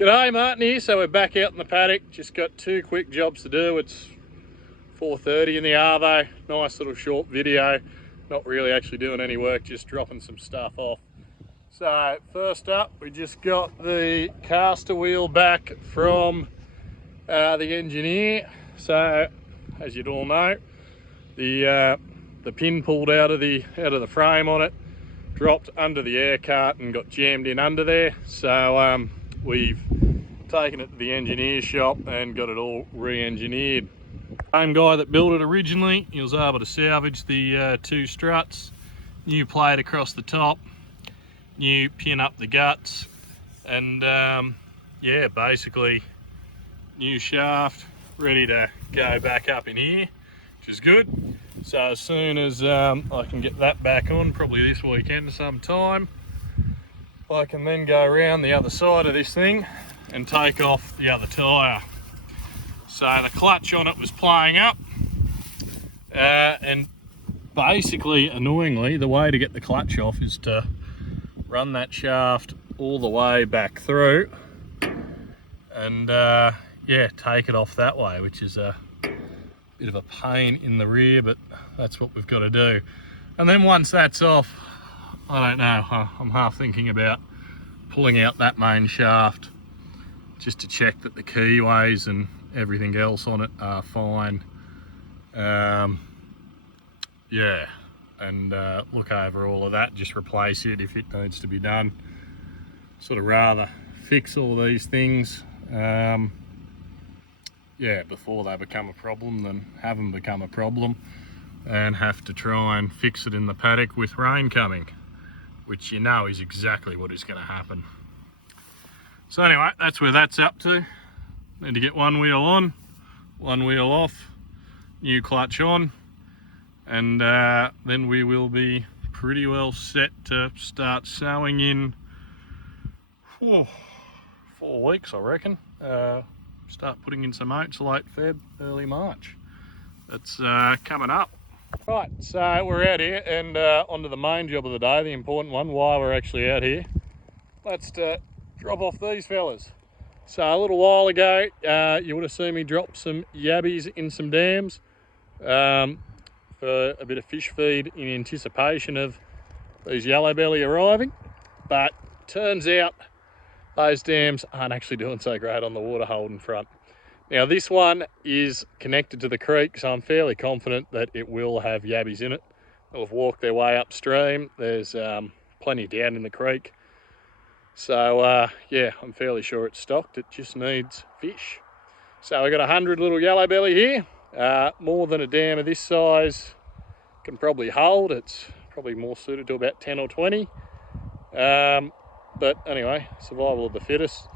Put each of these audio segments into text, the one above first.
G'day, Martin here. So we're back out in the paddock. Just got two quick jobs to do. It's 4:30 in the arvo. Nice little short video. Not really actually doing any work, just dropping some stuff off. So first up, we just got the caster wheel back from the engineer. So as you'd all know, the pin pulled out of the frame on it, dropped under the air cart and got jammed in under there. So we've taken it to the engineer shop and got it all re-engineered. Same guy that built it originally, he was able to salvage the two struts, new plate across the top, new pin up the guts, and yeah, basically new shaft ready to go back up in here, which is good. So as soon as I can get that back on, probably this weekend sometime, I can then go around the other side of this thing and take off the other tyre. So the clutch on it was playing up, and basically, annoyingly, the way to get the clutch off is to run that shaft all the way back through and yeah, take it off that way, which is a bit of a pain in the rear, but that's what we've got to do. And then once that's off, I don't know, I'm half thinking about pulling out that main shaft just to check that the keyways and everything else on it are fine. Yeah, and look over all of that, just replace it if it needs to be done. Sort of rather fix all these things, yeah, before they become a problem than have them become a problem and have to try and fix it in the paddock with rain coming, which you know is exactly what is going to happen. So anyway, that's where that's up to. Need to get one wheel on, one wheel off, new clutch on, and then we will be pretty well set to start sowing in 4 weeks, I reckon. Start putting in some oats late Feb, early March. That's coming up. Right, so we're out here and onto the main job of the day, the important one, why we're actually out here. Let's drop off these fellas. So a little while ago, you would have seen me drop some yabbies in some dams for a bit of fish feed in anticipation of these yellow belly arriving. But turns out those dams aren't actually doing so great on the water holding front. Now this one is connected to the creek, so I'm fairly confident that it will have yabbies in it. They'll have walked their way upstream. There's plenty down in the creek. So yeah, I'm fairly sure it's stocked. It just needs fish. So we've got 100 little yellow belly here. More than a dam of this size can probably hold. It's probably more suited to about 10 or 20. But anyway, survival of the fittest.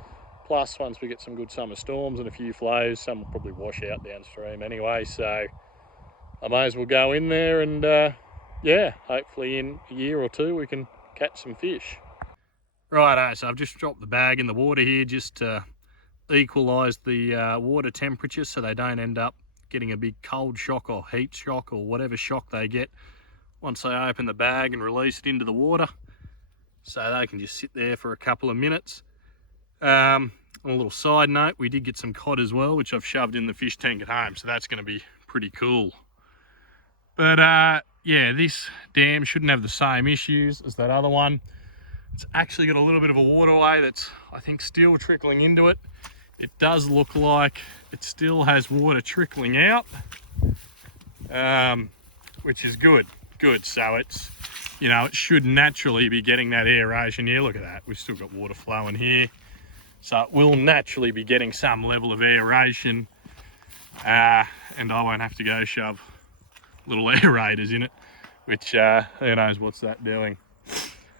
Plus, once we get some good summer storms and a few flows, some will probably wash out downstream anyway. So I may as well go in there and yeah, hopefully in a year or two we can catch some fish. Righto, so I've just dropped the bag in the water here just to equalise the water temperature so they don't end up getting a big cold shock or heat shock or whatever shock they get once they open the bag and release it into the water. So they can just sit there for a couple of minutes. On a little side note, we did get some cod as well, which I've shoved in the fish tank at home, so that's going to be pretty cool. But yeah, this dam shouldn't have the same issues as that other one. It's actually got a little bit of a waterway that's, I think, still trickling into it. It does look like it still has water trickling out, which is good. So it's, you know, it should naturally be getting that aeration here. Look at that, we've still got water flowing here. So it will naturally be getting some level of aeration, and I won't have to go shove little aerators in it, which who knows what's that doing.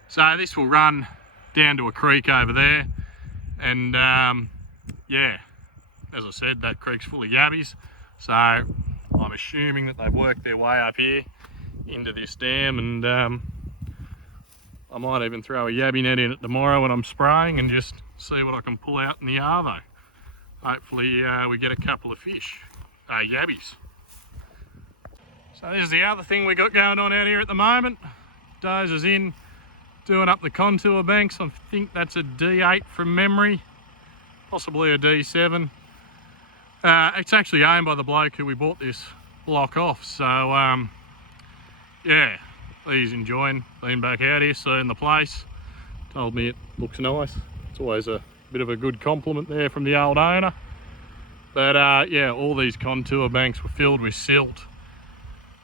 So this will run down to a creek over there, and yeah, as I said, that creek's full of yabbies, so I'm assuming that they've worked their way up here into this dam, and I might even throw a yabby net in it tomorrow when I'm spraying and just see what I can pull out in the arvo. Hopefully we get a couple of fish, yabbies. So this is the other thing we got going on out here at the moment. Dozer's in, doing up the contour banks. I think that's a D8 from memory. possibly a D7. It's actually owned by the bloke who we bought this block off, so yeah, he's enjoying being back out here, seeing the place. Told me it looks nice. It's always a bit of a good compliment there from the old owner. But yeah, all these contour banks were filled with silt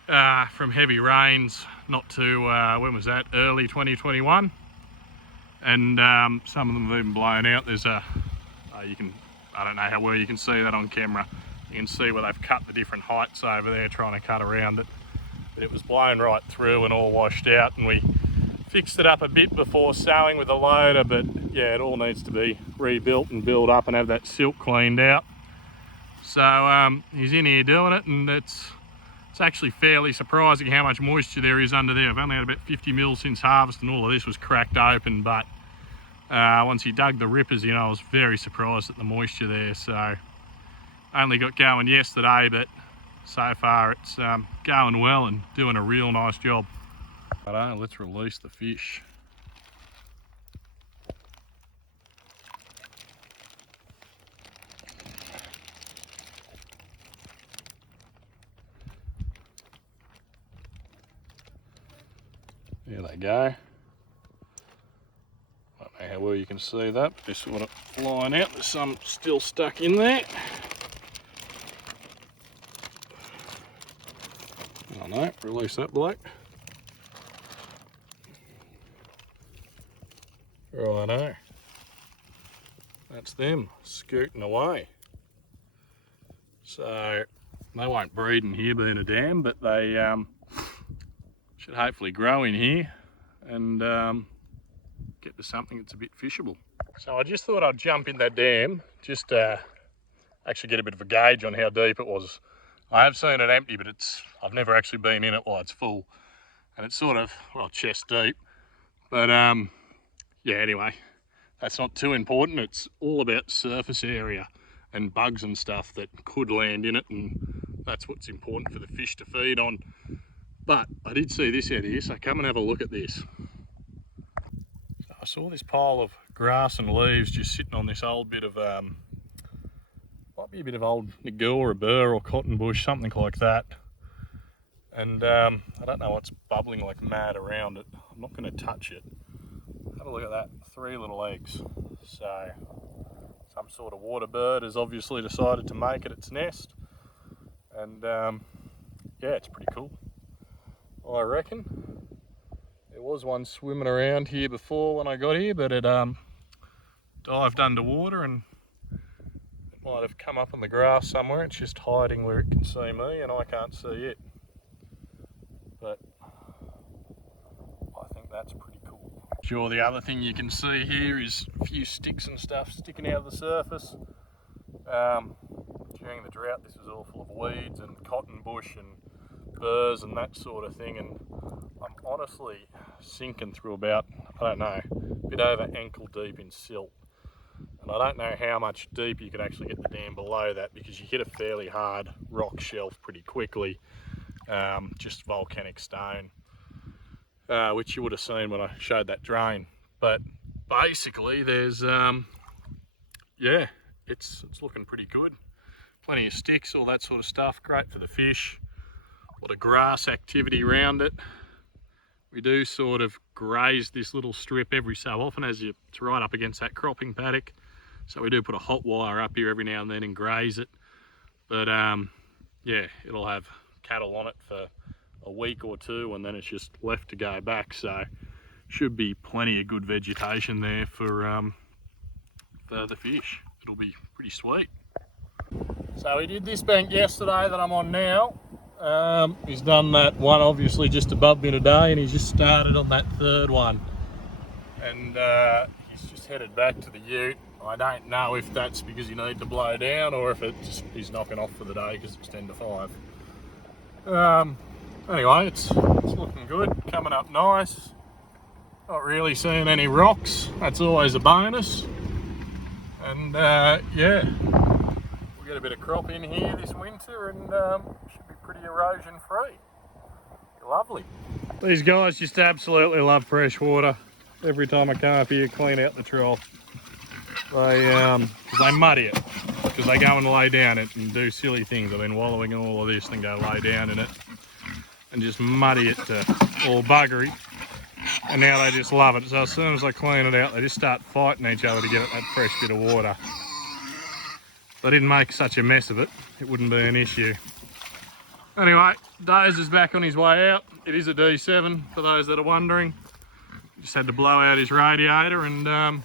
from heavy rains, not to, when was that, early 2021. And some of them have even blown out. There's a, I don't know how well you can see that on camera. You can see where they've cut the different heights over there trying to cut around it. But it was blown right through and all washed out, and we fixed it up a bit before sowing with a loader, but yeah, it all needs to be rebuilt and built up and have that silt cleaned out. So he's in here doing it, and it's actually fairly surprising how much moisture there is under there. I've only had about 50 mils since harvest and all of this was cracked open, but once he dug the rippers in, I was very surprised at the moisture there. So only got going yesterday, but so far it's going well and doing a real nice job. Right, let's release the fish. There they go. I don't know how well you can see that, but they're sort of flying out. There's some still stuck in there. Oh no, release that bloke. Righto. That's them scooting away. So they won't breed in here being a dam, but they should hopefully grow in here and get to something that's a bit fishable. So I just thought I'd jump in that dam just to actually get a bit of a gauge on how deep it was. I have seen it empty, but I've never actually been in it while it's full, and it's sort of, well, chest deep. But yeah, anyway, that's not too important. It's all about surface area and bugs and stuff that could land in it, and that's what's important for the fish to feed on. But I did see this out here, so come and have a look at this. So I saw this pile of grass and leaves just sitting on this old bit of, might be a bit of old nigel or a burr or cotton bush, something like that. And I don't know what's bubbling like mad around it. I'm not going to touch it. Have a look at that, 3 little eggs. So some sort of water bird has obviously decided to make it its nest. And yeah, it's pretty cool, I reckon. There was one swimming around here before when I got here, but it dived underwater and it might have come up on the grass somewhere. It's just hiding where it can see me and I can't see it. But I think that's pretty cool. Sure, the other thing you can see here is a few sticks and stuff sticking out of the surface. During the drought, this is all full of weeds and cotton bush and burrs and that sort of thing, and I'm honestly sinking through about, I don't know, a bit over ankle deep in silt. And I don't know how much deep you could actually get the dam below that, because you hit a fairly hard rock shelf pretty quickly, just volcanic stone, which you would have seen when I showed that drain. But basically there's, yeah, it's looking pretty good. Plenty of sticks, all that sort of stuff, great for the fish. A lot of grass activity around it. We do sort of graze this little strip every so often, as it's right up against that cropping paddock. So we do put a hot wire up here every now and then and graze it. But yeah, it'll have cattle on it for a week or two and then it's just left to go back. So should be plenty of good vegetation there for the fish. It'll be pretty sweet. So we did this bank yesterday that I'm on now. He's done that one obviously just above me today, and he's just started on that third one. And he's just headed back to the ute. I don't know if that's because you need to blow down or if it's he's knocking off for the day because it's 10 to 5. Anyway, it's looking good, coming up nice. Not really seeing any rocks, that's always a bonus. And yeah, we'll get a bit of crop in here this winter and should be pretty erosion free. Lovely. These guys just absolutely love fresh water. Every time I come up here, clean out the trough. they muddy it, because they go and lay down it and do silly things. I've been wallowing in all of this and go lay down in it and just muddy it to all buggery. And now they just love it. So as soon as I clean it out, they just start fighting each other to get that fresh bit of water. If I didn't make such a mess of it, it wouldn't be an issue. Anyway, Daze is back on his way out. It is a D7 for those that are wondering. Just had to blow out his radiator and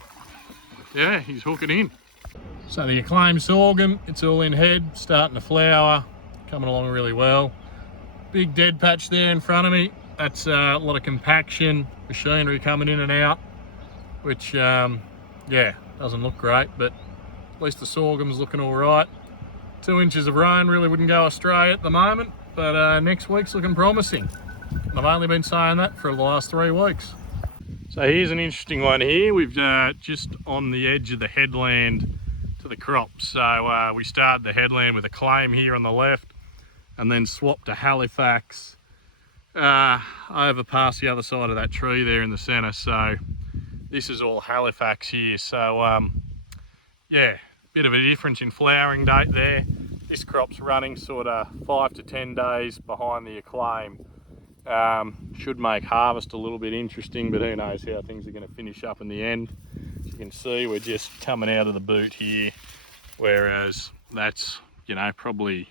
yeah, he's hooking in. So the acclaimed sorghum, it's all in head, starting to flower, coming along really well. Big dead patch there in front of me. That's a lot of compaction, machinery coming in and out, which yeah, doesn't look great, but at least the sorghum's looking all right. 2 inches of rain really wouldn't go astray at the moment, but next week's looking promising. And I've only been saying that for the last 3 weeks. So here's an interesting one here. We've just on the edge of the headland to the crops. So we started the headland with a claim here on the left and then swapped to Halifax over past the other side of that tree there in the centre. So this is all Halifax here. So yeah, bit of a difference in flowering date there. This crop's running sort of 5 to 10 days behind the acclaim. Should make harvest a little bit interesting, but who knows how things are going to finish up in the end. As you can see, we're just coming out of the boot here, whereas that's, you know, probably,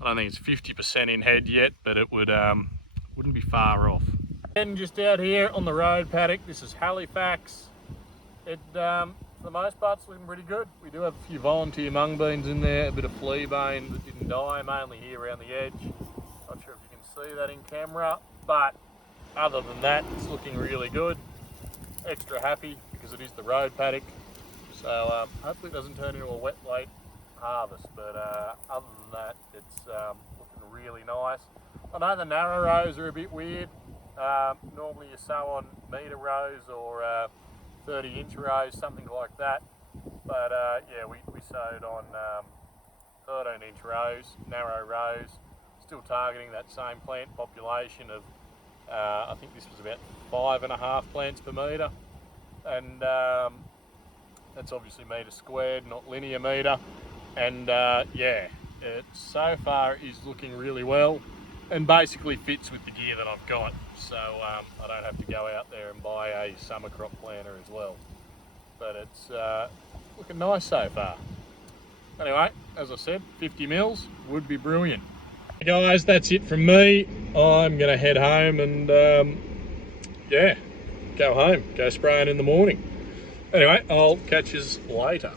I don't think it's 50% in head yet, but it would wouldn't be far off. And just out here on the road paddock, this is Halifax. It for the most part it's looking pretty good. We do have a few volunteer mung beans in there, a bit of fleabane that didn't die, mainly here around the edge. Not sure if you can see that in camera, but other than that, it's looking really good. Extra happy because it is the road paddock, so hopefully it doesn't turn into a wet late harvest, but other than that, it's looking really nice. I know the narrow rows are a bit weird. Normally you sow on metre rows or 30-inch rows, something like that, but yeah, we sowed on 13-inch rows, narrow rows, still targeting that same plant population of I think this was about 5.5 plants per metre, and that's obviously metre squared, not linear metre, and yeah, it so far is looking really well and basically fits with the gear that I've got, so I don't have to go out there and buy a summer crop planter as well, but it's looking nice so far. Anyway, as I said, 50 mils would be brilliant. Guys, that's it from me. I'm gonna head home and yeah, go home, go spraying in the morning. Anyway, I'll catch you later.